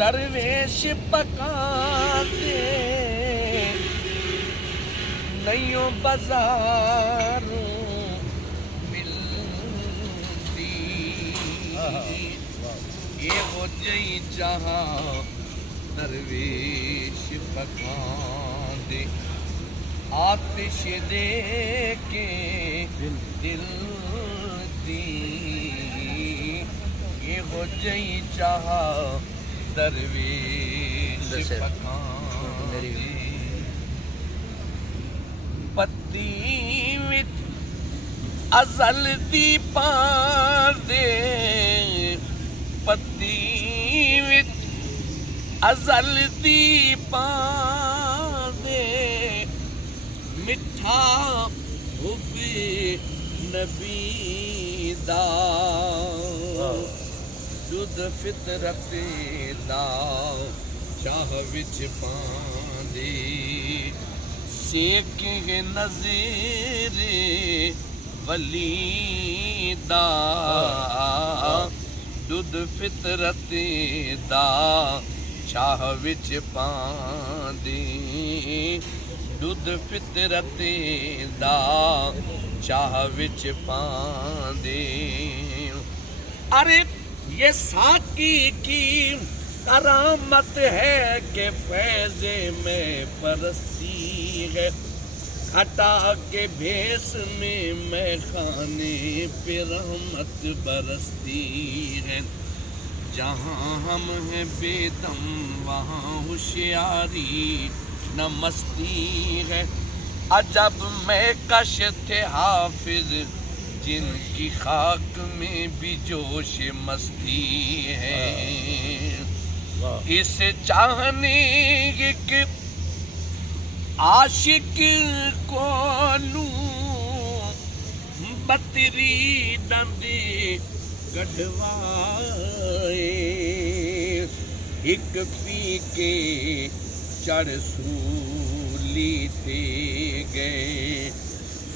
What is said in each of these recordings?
दरवेश पकाते नैयो बाजारों मिलती ये हो जई जहाँ दरवेश पकाते आतिश दे के दिल दी ये हो जई जहाँ दरवेश पकाते पत्ती विच अज़ल दी पांदे पत्ती विच अज़ल दी पांदे मिठा हुब्बे नबी दा दुध फितरत दा चाह विच पांदे सेक नज़ीर वली दा दुध फितरत दा चाह विच पांदे दुध फितरत दा चाह विच पांदे अरे ये साकी की करामत है कि फैज़े में परसी है हटा के भेस में मैं खाने पे रहमत बरसती है जहाँ हम हैं बेदम वहाँ होशियारी न मस्ती है अजब मैं कश थे हाफिज जिनकी खाक में भी जोश मस्ती है इस चाहने के आशिक को नू बतरी डंडी गढ़वाए एक पी के चढ़ सूली ते गए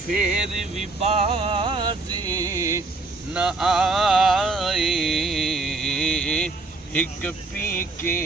फिर भी बाजी न आए एक पी के